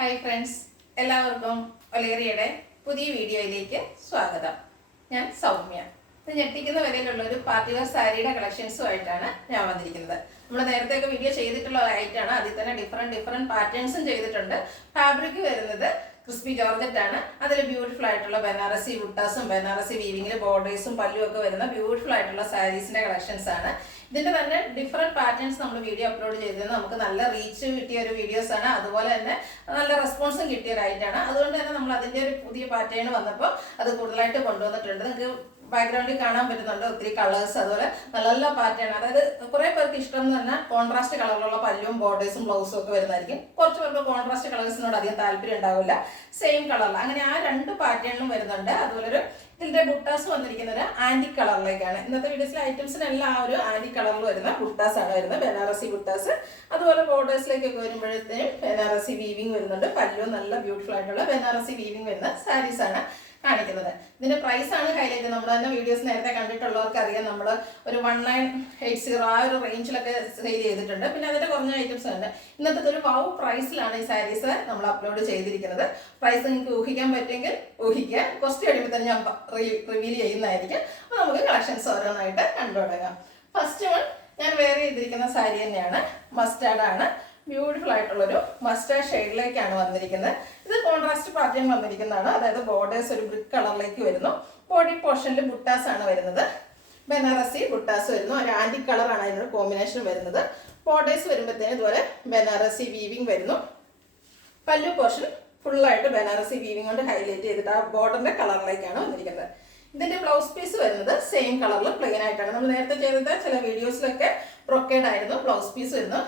Hi friends, എല്ലാവർക്കും ഒലേറിയയുടെ പുതിയ വീഡിയോയിലേക്ക് സ്വാഗതം. ഞാൻ സൗമ്യ. ഇത് ഞെട്ടിക്കുന്ന വിലയിലുള്ള ഒരു പാർട്ടി വെയർ സാരിയുടെ കളക്ഷൻസുമായിട്ടാണ് ഞാൻ വന്നിരിക്കുന്നത്. നമ്മൾ നേരത്തെയൊക്കെ വീഡിയോ ചെയ്തിട്ടുള്ള ഐറ്റാണ്. അതിൽ തന്നെ ഡിഫറെൻറ്റ് പാറ്റേൺസും ചെയ്തിട്ടുണ്ട്. ഫാബ്രിക് വരുന്നത് ക്രിസ്പി ജോർജറ്റ് ആണ്. അതിൽ ബ്യൂട്ടിഫുൾ ആയിട്ടുള്ള ബനാറസി ബുട്ടാസും ബനാറസി വീവിങ്ങിൽ ബോർഡേഴ്സും പല്ലും ഒക്കെ വരുന്ന ബ്യൂട്ടിഫുൾ ആയിട്ടുള്ള സാരീസിന്റെ കളക്ഷൻസ് ആണ്. ഇതിന്റെ തന്നെ ഡിഫറെന്റ് പാറ്റേൺസ് നമ്മൾ വീഡിയോ അപ്ലോഡ് ചെയ്തത് നമുക്ക് നല്ല റീച്ച് കിട്ടിയ ഒരു വീഡിയോസ് ആണ്. അതുപോലെ തന്നെ നല്ല റെസ്പോൺസും കിട്ടിയ ഒരു ഐറ്റാണ്. അതുകൊണ്ട് തന്നെ നമ്മൾ അതിന്റെ ഒരു പുതിയ പാറ്റേൺ വന്നപ്പോൾ അത് കൂടുതലായിട്ട് കൊണ്ടുവന്നിട്ടുണ്ട്. നിങ്ങൾക്ക് ബാക്ക്ഗ്രൗണ്ടിൽ കാണാൻ പറ്റുന്നുണ്ട് ഒത്തിരി കളേഴ്സ്. അതുപോലെ നല്ല നല്ല പാറ്റേൺ, അതായത് കുറെ പേർക്ക് ഇഷ്ടം എന്ന് പറഞ്ഞാൽ കോൺട്രാസ്റ്റ് കളറിലുള്ള പല്ലും ബോർഡേഴ്സും ബ്ലൗസും ഒക്കെ വരുന്നതായിരിക്കും. കുറച്ച് പേർക്ക് കോൺട്രാസ്റ്റ് കളേഴ്സിനോട് അധികം താല്പര്യം ഉണ്ടാവില്ല, സെയിം കളറിൽ. അങ്ങനെ ആ രണ്ട് പാറ്റേണിലും വരുന്നുണ്ട്. അതുപോലെ ഒരു ഇതിന്റെ ബുട്ടാസ് വന്നിരിക്കുന്നത് ആന്റി കളറിലേക്കാണ്. ഇന്നത്തെ വീഡിയോസിലെ ഐറ്റംസിനെല്ലാം ആ ഒരു ആന്റി കളറിൽ വരുന്ന ബുട്ടാസ് ആണ് വരുന്നത്, ബനാറസി ബുട്ടാസ്. അതുപോലെ ബോർഡേഴ്സിലേക്കൊക്കെ വരുമ്പോഴത്തേനും ബനാറസി വീവിങ് വരുന്നുണ്ട്. പല്ലും നല്ല ബ്യൂട്ടിഫുൾ ആയിട്ടുള്ള ബനാറസി വീവിങ് വരുന്ന സാരീസ് ആണ് കാണിക്കുന്നത്. ഇതിന്റെ പ്രൈസ് ആണ് ഹൈലൈറ്റ്. നമ്മൾ തന്നെ വീഡിയോസ് നേരത്തെ കണ്ടിട്ടുള്ളവർക്ക് അറിയാം, നമ്മൾ ഒരു 1980 ആ ഒരു റേഞ്ചിലൊക്കെ സെയിൽ ചെയ്തിട്ടുണ്ട്. പിന്നെ അതിന്റെ കുറഞ്ഞ ഐറ്റംസ് ഉണ്ട്. ഇന്നത്തെ ഒരു വൗ പ്രൈസിലാണ് ഈ സാരീസ് നമ്മൾ അപ്ലോഡ് ചെയ്തിരിക്കുന്നത്. പ്രൈസ് നിങ്ങൾക്ക് ഊഹിക്കാൻ പറ്റുമെങ്കിൽ ഊഹിക്കുക. കുറച്ച് കഴിയുമ്പോൾ തന്നെ ഞാൻ റിവീൽ ചെയ്യുന്നതായിരിക്കും. അപ്പോൾ നമുക്ക് കളക്ഷൻസ് ഓരോന്നായിട്ട് കണ്ടു തുടങ്ങാം. ഫസ്റ്റ് വൺ ഞാൻ വെയർ ചെയ്തിരിക്കുന്ന സാരി തന്നെയാണ്. മസ്റ്റാർഡ് ആണ്. ബ്യൂട്ടിഫുൾ ആയിട്ടുള്ളൊരു മസ്റ്റാർഡ് ഷെയ്ഡിലേക്കാണ് വന്നിരിക്കുന്നത്. ഇത് കോൺട്രാസ്റ്റ് പാറ്റേൺ വന്നിരിക്കുന്നതാണ്. അതായത് ബോർഡേഴ്സ് ഒരു ബ്രിക്ക് കളറിലേക്ക് വരുന്നു. ബോഡി പോർഷനിൽ ബുട്ടാസ് ആണ് വരുന്നത്. ബനാറസി ബുട്ടാസ് വരുന്നു. ഒരു ആന്റി കളറാണ് അതിനോട് കോമ്പിനേഷൻ വരുന്നത്. ബോർഡേഴ്സ് വരുമ്പോഴത്തേനും ഇതുപോലെ ബനാറസി വീവിങ് വരുന്നു. പല്ലു പോർഷൻ ഫുള്ളായിട്ട് ബനാറസി വീവിങ് കൊണ്ട് ഹൈലൈറ്റ് ചെയ്തിട്ട് ആ ബോർഡറിന്റെ കളറിലേക്കാണ് വന്നിരിക്കുന്നത്. ഇതിന്റെ ബ്ലൗസ് പീസ് വരുന്നത് സെയിം കളറിൽ പ്ലെയിൻ ആയിട്ടാണ്. നമ്മൾ നേരത്തെ ചെയ്തത് ചില വീഡിയോസിലൊക്കെ ബ്രൊക്കേഡ് ആയിരുന്നു ബ്ലൗസ് പീസ് വരുന്നു.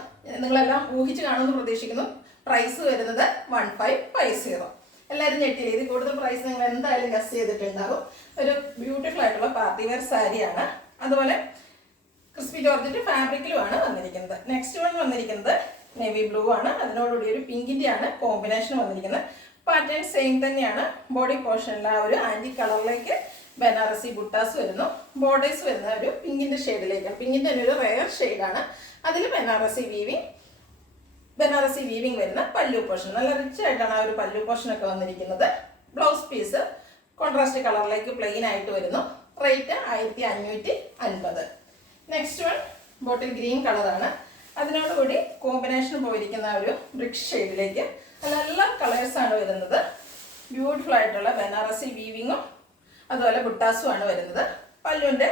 നിങ്ങളെല്ലാം ഊഹിച്ച് കാണുമെന്ന് പ്രതീക്ഷിക്കുന്നു. പ്രൈസ് വരുന്നത് 1550. എല്ലാവരും ഞെട്ടിയില്ല. ഇത് കൂടുതൽ പ്രൈസ് നിങ്ങൾ എന്തായാലും ഗസ് ചെയ്തിട്ടുണ്ടാകും. ഒരു ബ്യൂട്ടിഫുൾ ആയിട്ടുള്ള പാർട്ടി വെയർ സാരിയാണ്. അതുപോലെ ക്രിസ്പി ജോർജറ്റ് ഫാബ്രിക്കിലുമാണ് വന്നിരിക്കുന്നത്. നെക്സ്റ്റ് വൺ വന്നിരിക്കുന്നത് നേവി ബ്ലൂ ആണ്. അതിനോടുകൂടി ഒരു പിങ്കിന്റെ ആണ് കോമ്പിനേഷൻ വന്നിരിക്കുന്നത്. പാറ്റേൺ സെയിം തന്നെയാണ്. ബോഡി പോർഷനിൽ ആ ഒരു ആന്റി കളറിലേക്ക് ബനാറസി ബുട്ടാസ് വരുന്നു. ബോർഡേഴ്സ് വരുന്ന ഒരു പിങ്കിന്റെ ഷെയ്ഡിലേക്കാണ്. പിങ്കിന്റെ ഒരു റെയർ ഷെയ്ഡാണ്. അതിൽ ബനാറസി വീവിങ് വരുന്ന പല്ലു പോർഷൻ. നല്ല റിച്ച് ആയിട്ടാണ് ആ ഒരു പല്ലു പോർഷൻ ഒക്കെ വന്നിരിക്കുന്നത്. ബ്ലൗസ് പീസ് കോൺട്രാസ്റ്റ് കളറിലേക്ക് പ്ലെയിൻ ആയിട്ട് വരുന്നു. Rate 1550. Next one bottle green കളറാണ്. അതിനോടുകൂടി കോമ്പിനേഷൻ പോയിരിക്കുന്ന ഒരു ബ്രിക്ക് ഷെയ്ഡിലേക്ക് നല്ല കളേഴ്സാണ് വരുന്നത്. ബ്യൂട്ടിഫുൾ ആയിട്ടുള്ള ബനാറസി വീവിങ്ങും അതുപോലെ ബുട്ടാസും ആണ് വരുന്നത്. പല്ലുവിൻ്റെ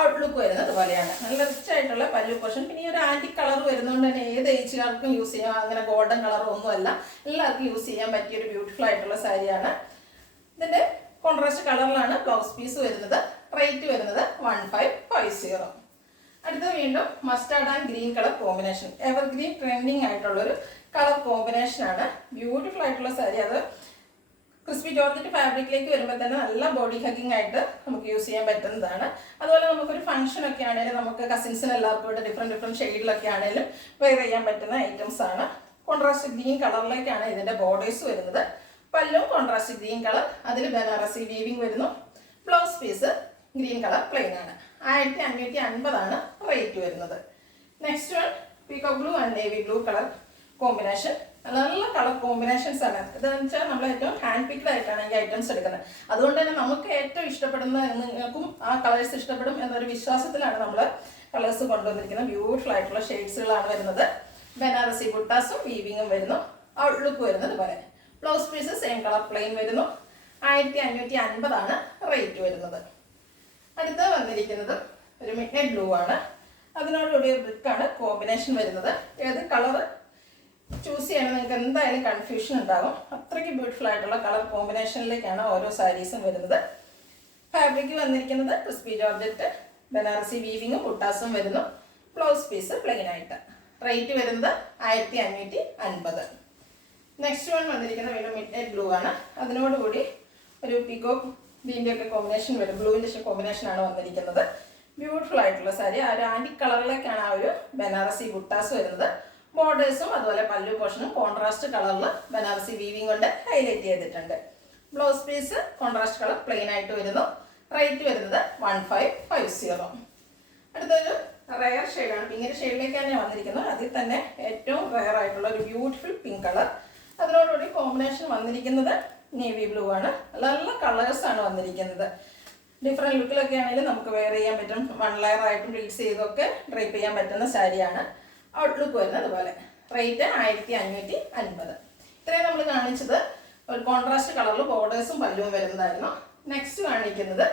ഔട്ട്ലുക്ക് വരുന്നത് പോലെയാണ്. നല്ല റിച്ച് ആയിട്ടുള്ള പല്ലു പോർഷൻ. പിന്നെ ഈ ഒരു ആന്റി കളർ വരുന്നതുകൊണ്ട് തന്നെ ഏത് ഏജുകാർക്കും യൂസ് ചെയ്യാം. അങ്ങനെ ഗോൾഡൻ കളർ ഒന്നുമല്ല, എല്ലാവർക്കും യൂസ് ചെയ്യാൻ പറ്റിയ ഒരു ബ്യൂട്ടിഫുൾ ആയിട്ടുള്ള സാരിയാണ്. ഇതിന്റെ കോൺട്രാസ്റ്റ് കളറിലാണ് ബ്ലൗസ് പീസ് വരുന്നത്. റേറ്റ് വരുന്നത് 1550. അടുത്തത് വീണ്ടും mustard and green colour combination. Evergreen trending ആയിട്ടുള്ളൊരു കളർ കോമ്പിനേഷൻ ആണ്. ബ്യൂട്ടിഫുൾ ആയിട്ടുള്ള സാരി. അത് ക്രിസ്പി ജോർജറ്റ് ഫാബ്രിക്കിലേക്ക് വരുമ്പോൾ തന്നെ നല്ല ബോഡി ഹഗിങ് ആയിട്ട് നമുക്ക് യൂസ് ചെയ്യാൻ പറ്റുന്നതാണ്. അതുപോലെ നമുക്കൊരു ഫംഗ്ഷൻ ഒക്കെ ആണെങ്കിലും നമുക്ക് കസിൻസിന് എല്ലാവർക്കും ഇവിടെ ഡിഫറെൻറ്റ് ഷെയ്ഡിലൊക്കെ ആണെങ്കിലും വെയർ ചെയ്യാൻ പറ്റുന്ന ഐറ്റംസ് ആണ്. കോൺട്രാസ്റ്റ് ഗ്രീൻ കളറിലേക്കാണ് ഇതിന്റെ ബോർഡേഴ്സ് വരുന്നത്. പല്ലും കോൺട്രാസ്റ്റ് ഗ്രീൻ കളർ, അതിൽ ബനാറസി വീവിങ് വരുന്നു. Blouse piece green colour plain ആണ്. 1550 ആണ് റേറ്റ് വരുന്നത്. Next one peacock blue and navy blue colour combination. നല്ല കളർ കോമ്പിനേഷൻസ് ആണ്. ഇതെന്ന് വെച്ചാൽ നമ്മൾ ഏറ്റവും ഹാൻഡ് പിക്ഡ് ആയിട്ടാണ് ഈ ഐറ്റംസ് എടുക്കുന്നത്. അതുകൊണ്ട് തന്നെ നമുക്ക് ഏറ്റവും ഇഷ്ടപ്പെടുന്ന, നിങ്ങൾക്കും ആ കളേഴ്സ് ഇഷ്ടപ്പെടും എന്നൊരു വിശ്വാസത്തിലാണ് നമ്മൾ കളേഴ്സ് കൊണ്ടുവന്നിരിക്കുന്നത്. ബ്യൂട്ടിഫുൾ ആയിട്ടുള്ള ഷെയ്ഡ്സുകളാണ് വരുന്നത്. ബനാറസി ബുട്ടാസും വീവിങ്ങും വരുന്നു. ഔട്ട്ലുക്ക് വരുന്നത് പോലെ. Blouse piece same colour plain വരുന്നു. 1550 ആണ് റേറ്റ് വരുന്നത്. അടുത്ത് വന്നിരിക്കുന്നത് ഒരു മിഡ് നൈറ്റ് ബ്ലൂ ആണ്. അതിനോടുകൂടി ഒരു ബ്രിക്കാണ് കോമ്പിനേഷൻ വരുന്നത്. ഏത് കളർ ചൂസ് ചെയ്യണം നിങ്ങൾക്ക് എന്തായാലും കൺഫ്യൂഷൻ ഉണ്ടാകും. അത്രയ്ക്ക് ബ്യൂട്ടിഫുൾ ആയിട്ടുള്ള കളർ കോമ്പിനേഷനിലേക്കാണ് ഓരോ സാരീസും വരുന്നത്. ഫാബ്രിക് വന്നിരിക്കുന്നത് ക്രിസ്പി ജോർജറ്റ് ബനാറസി വീവിങ്ങും ബുട്ടാസും വരുന്നു. ബ്ലൗസ് പീസ് പ്ലെയിൻ ആയിട്ട്. റേറ്റ് വരുന്നത് 1550. നെക്സ്റ്റ് വൺ വന്നിരിക്കുന്നത് വീണ്ടും മിഡ് നൈറ്റ് ബ്ലൂ ആണ്. അതിനോടുകൂടി ഒരു പീകോക്ക് ഗ്രീൻ്റെ ഒക്കെ കോമ്പിനേഷൻ വരും. ബ്ലൂവിൻ്റെ കോമ്പിനേഷൻ ആണ് വന്നിരിക്കുന്നത്. ബ്യൂട്ടിഫുൾ ആയിട്ടുള്ള സാരി. ആ ഒരു ആന്റി കളറിലേക്കാണ് ആ ഒരു ബനാറസി ബുട്ടാസ് വരുന്നത്. ബോർഡേഴ്സും അതുപോലെ പല്ലു പോർഷനും കോൺട്രാസ്റ്റ് കളറിൽ ബനാറസി വീവിങ് കൊണ്ട് ഹൈലൈറ്റ് ചെയ്തിട്ടുണ്ട്. Blouse piece contrast colour plain ആയിട്ട് വരുന്നു. റേറ്റ് വരുന്നത് 1550. അടുത്തൊരു റെയർ ഷെയ്ഡാണ്. പിങ്കിന്റെ ഷെയ്ഡിലേക്ക് തന്നെ വന്നിരിക്കുന്നത്. അതിൽ തന്നെ ഏറ്റവും റെയർ ആയിട്ടുള്ള ഒരു ബ്യൂട്ടിഫുൾ പിങ്ക് കളർ. അതിനോടുകൂടി കോമ്പിനേഷൻ വന്നിരിക്കുന്നത് നേവി ബ്ലൂ ആണ്. നല്ല കളേഴ്സാണ് വന്നിരിക്കുന്നത്. ഡിഫറെൻറ്റ് ലുക്കിലൊക്കെ ആണെങ്കിലും നമുക്ക് വെയർ ചെയ്യാൻ പറ്റും. 1 ലെയർ ആയിട്ടും പ്ലീറ്റ്സ് ചെയ്തൊക്കെ ഡ്രൈപ്പ് ചെയ്യാൻ പറ്റുന്ന സാരിയാണ്. ഔട്ട്ലുക്ക് വരുന്നത് അതുപോലെ. റേറ്റ് 1550. ഇത്രയും നമ്മൾ കാണിച്ചത് ഒരു കോൺട്രാസ്റ്റ് കളറിൽ ബോർഡേഴ്സും പല്ലുവും വരുന്നതായിരുന്നു. നെക്സ്റ്റ് കാണിക്കുന്നത്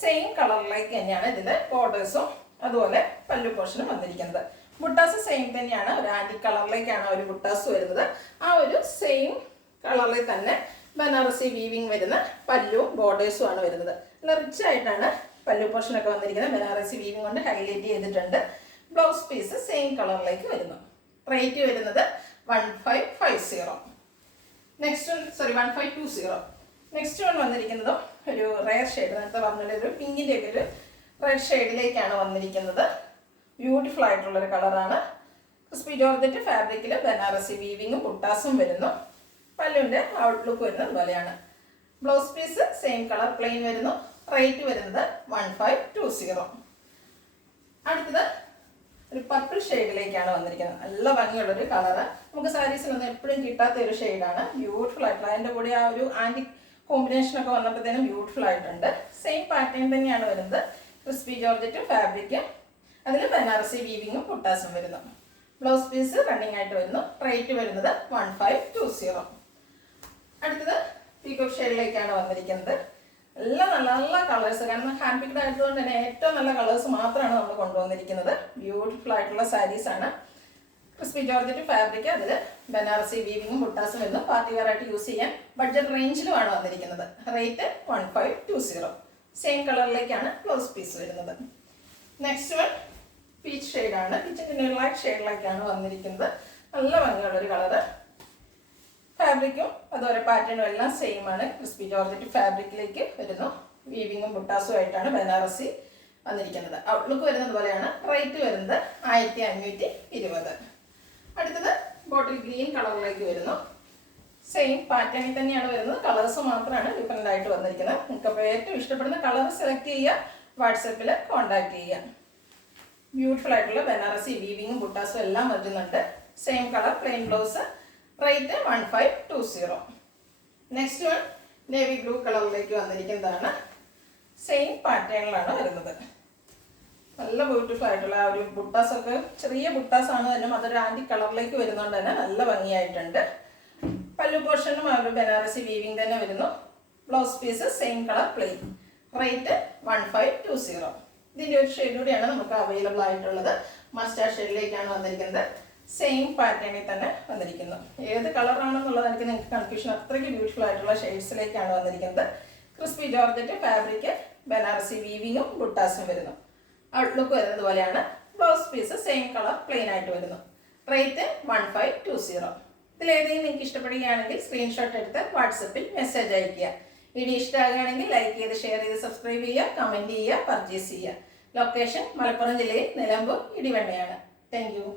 സെയിം കളറിലേക്ക് തന്നെയാണ് ഇതിൻ്റെ ബോർഡേഴ്സും അതുപോലെ പല്ലു പോർഷനും വന്നിരിക്കുന്നത്. ബുട്ടാസ് സെയിം തന്നെയാണ്. ഒരു ആൻറ്റി കളറിലേക്കാണ് ഒരു ബുട്ടാസ് വരുന്നത്. ആ ഒരു സെയിം കളറിൽ തന്നെ ബനാറസി വീവിങ് വരുന്ന പല്ലുവും ബോർഡേഴ്സും ആണ് വരുന്നത്. നല്ല റിച്ച് ആയിട്ടാണ് പല്ലു പോർഷനൊക്കെ വന്നിരിക്കുന്നത്. ബനാറസി വീവിങ് കൊണ്ട് ഹൈലൈറ്റ് ചെയ്തിട്ടുണ്ട്. ബ്ലൗസ് പീസ് സെയിം കളറിലേക്ക് വരുന്നു. റേറ്റ് വരുന്നത് 1550. നെക്സ്റ്റ് 1520. നെക്സ്റ്റ് വൺ വന്നിരിക്കുന്നതും ഒരു റെയർ ഷെയ്ഡ്, നേരത്തെ പറഞ്ഞ ഒരു പിങ്കിൻ്റെ ഒക്കെ ഒരു റെഡ് ഷെയ്ഡിലേക്കാണ് വന്നിരിക്കുന്നത്. ബ്യൂട്ടിഫുൾ ആയിട്ടുള്ളൊരു കളറാണ്. ക്രിസ്പി ജോർജറ്റ് ഫാബ്രിക്കിൽ ബനാറസി വീവിങ്ങും ബുട്ടാസും വരുന്നു. പല്ലുവിൻ്റെ ഔട്ട്ലുക്ക് വരുന്നത് അതുപോലെയാണ്. Blouse piece same colour plain വരുന്നു. റേറ്റ് വരുന്നത് 1520. അടുത്തത് ഒരു പർപ്പിൾ ഷെയ്ഡിലേക്കാണ് വന്നിരിക്കുന്നത്. നല്ല ഭംഗിയുള്ളൊരു കളറ്. നമുക്ക് സാരീസിലൊന്നും എപ്പോഴും കിട്ടാത്ത ഒരു ഷെയ്ഡാണ്. ബ്യൂട്ടിഫുൾ ആയിട്ടുള്ള അതിൻ്റെ കൂടെ ആ ഒരു ആൻറ്റി കോമ്പിനേഷനൊക്കെ വന്നപ്പോഴത്തേനും ബ്യൂട്ടിഫുൾ ആയിട്ടുണ്ട്. സെയിം പാറ്റേൺ തന്നെയാണ് വരുന്നത്. ക്രിസ്പി ജോർജറ്റ് ഫാബ്രിക്ക്, അതിൽ ബനാറസി വീവിങ്ങും ബുട്ടാസും വരുന്നു. ബ്ലൗസ് പീസ് റണ്ണിങ് ആയിട്ട് വരുന്നു. റേറ്റ് വരുന്നത് 1520. അടുത്തത് പീകോക്ക് ഷെയ്ഡിലേക്കാണ് വന്നിരിക്കുന്നത്. എല്ലാം നല്ല നല്ല കളേഴ്സ്, കാരണം ഹാൻഡ് പിക്ഡ് ആയതുകൊണ്ട് തന്നെ ഏറ്റവും നല്ല കളേഴ്സ് മാത്രമാണ് നമ്മൾ കൊണ്ടുവന്നിരിക്കുന്നത്. ബ്യൂട്ടിഫുൾ ആയിട്ടുള്ള സാരീസാണ്. ക്രിസ്പി ജോർജറ്റ് ഫാബ്രിക്, അതിൽ ബനാറസി വീവിങ്ങും ബുട്ടാസും വരുന്നു. പാർട്ടി വെയർ ആയിട്ട് യൂസ് ചെയ്യാൻ ബഡ്ജറ്റ് റേഞ്ചിലുമാണ് വന്നിരിക്കുന്നത്. റേറ്റ് 1520. സെയിം കളറിലേക്കാണ് ബ്ലൗസ് പീസ് വരുന്നത്. നെക്സ്റ്റ് വൺ പീച്ച് ഷെയ്ഡാണ്. പീച്ചിൻ്റെ ലൈറ്റ് ഷെയ്ഡിലേക്കാണ് വന്നിരിക്കുന്നത്. നല്ല ഭംഗിയുള്ളൊരു കളറ്. ഫാബ്രിക്കും അതുപോലെ പാറ്റേണും എല്ലാം സെയിം ആണ്. ക്രിസ്പി ജോർജറ്റ് ഫാബ്രിക്കിലേക്ക് വരുന്നു. വീവിങ്ങും ബുട്ടാസും ആയിട്ടാണ് ബനാറസി വന്നിരിക്കുന്നത്. ഔട്ട്ലുക്ക് വരുന്നത് പോലെയാണ്. റേറ്റ് വരുന്നത് 1520. അടുത്തത് ബോട്ടിൽ ഗ്രീൻ കളറിലേക്ക് വരുന്നു. സെയിം പാറ്റേണിൽ തന്നെയാണ് വരുന്നത്. കളേഴ്സ് മാത്രമാണ് ഡിഫറെൻ്റ് ആയിട്ട് വന്നിരിക്കുന്നത്. നിങ്ങൾക്ക് ഏറ്റവും ഇഷ്ടപ്പെടുന്ന കളർ സെലക്ട് ചെയ്യുക, വാട്സപ്പിൽ കോൺടാക്ട് ചെയ്യുക. ബ്യൂട്ടിഫുൾ ആയിട്ടുള്ള ബനാറസി വീവിങ്ങും ബുട്ടാസും എല്ലാം വരുന്നുണ്ട്. Same colour plain blouse. Rate 1520. Next one navy blue കളറിലേക്ക് വന്നിരിക്കുന്നതാണ്. സെയിം പാറ്റേണിലാണ് വരുന്നത്. നല്ല ബ്യൂട്ടിഫുൾ ആയിട്ടുള്ള ആ ഒരു ബുട്ടാസൊക്കെ ചെറിയ ബുട്ടാസാണ് തന്നെ, അതൊരു ആൻറ്റി കളറിലേക്ക് വരുന്നതുകൊണ്ട് തന്നെ നല്ല ഭംഗിയായിട്ടുണ്ട്. പല്ലു പോർഷനും ആ ഒരു ബനാറസി വീവിങ് തന്നെ വരുന്നു. Blouse piece same colour plain. Rate 1520. ഇതിൻ്റെ ഒരു ഷെയ്ഡ് കൂടിയാണ് നമുക്ക് അവൈലബിൾ ആയിട്ടുള്ളത്. മസ്റ്റാർഡ് ഷെയ്ഡിലേക്കാണ് വന്നിരിക്കുന്നത്. സെയിം പാറ്റേണിൽ തന്നെ വന്നിരിക്കുന്നു. ഏത് കളറാണെന്നുള്ളത് എനിക്ക് നിങ്ങൾക്ക് കൺഫ്യൂഷൻ. അത്രയ്ക്ക് ബ്യൂട്ടിഫുൾ ആയിട്ടുള്ള ഷെയ്ഡ്സിലേക്കാണ് വന്നിരിക്കുന്നത്. ക്രിസ്പി ജോർജറ്റ് ഫാബ്രിക്, ബനാറസി വീവിങ്ങും ബുട്ടാസും വരുന്നു. ഔട്ട്ലുക്ക് വരുന്നത് പോലെയാണ്. Blouse piece same colour plain ആയിട്ട് വരുന്നു. റേറ്റ് 1520. ഇതിലേതെങ്കിലും നിങ്ങൾക്ക് ഇഷ്ടപ്പെടുകയാണെങ്കിൽ സ്ക്രീൻഷോട്ട് എടുത്ത് വാട്സപ്പിൽ മെസ്സേജ് അയയ്ക്കുക. വീഡിയോ ഇഷ്ടമാകുകയാണെങ്കിൽ ലൈക്ക് ചെയ്ത് ഷെയർ ചെയ്ത് സബ്സ്ക്രൈബ് ചെയ്യുക, കമൻറ്റ് ചെയ്യുക, പർച്ചേസ് ചെയ്യുക. ലൊക്കേഷൻ മലപ്പുറം ജില്ലയിൽ നിലമ്പൂർ ഇടിവണ്ണയാണ്. Thank you.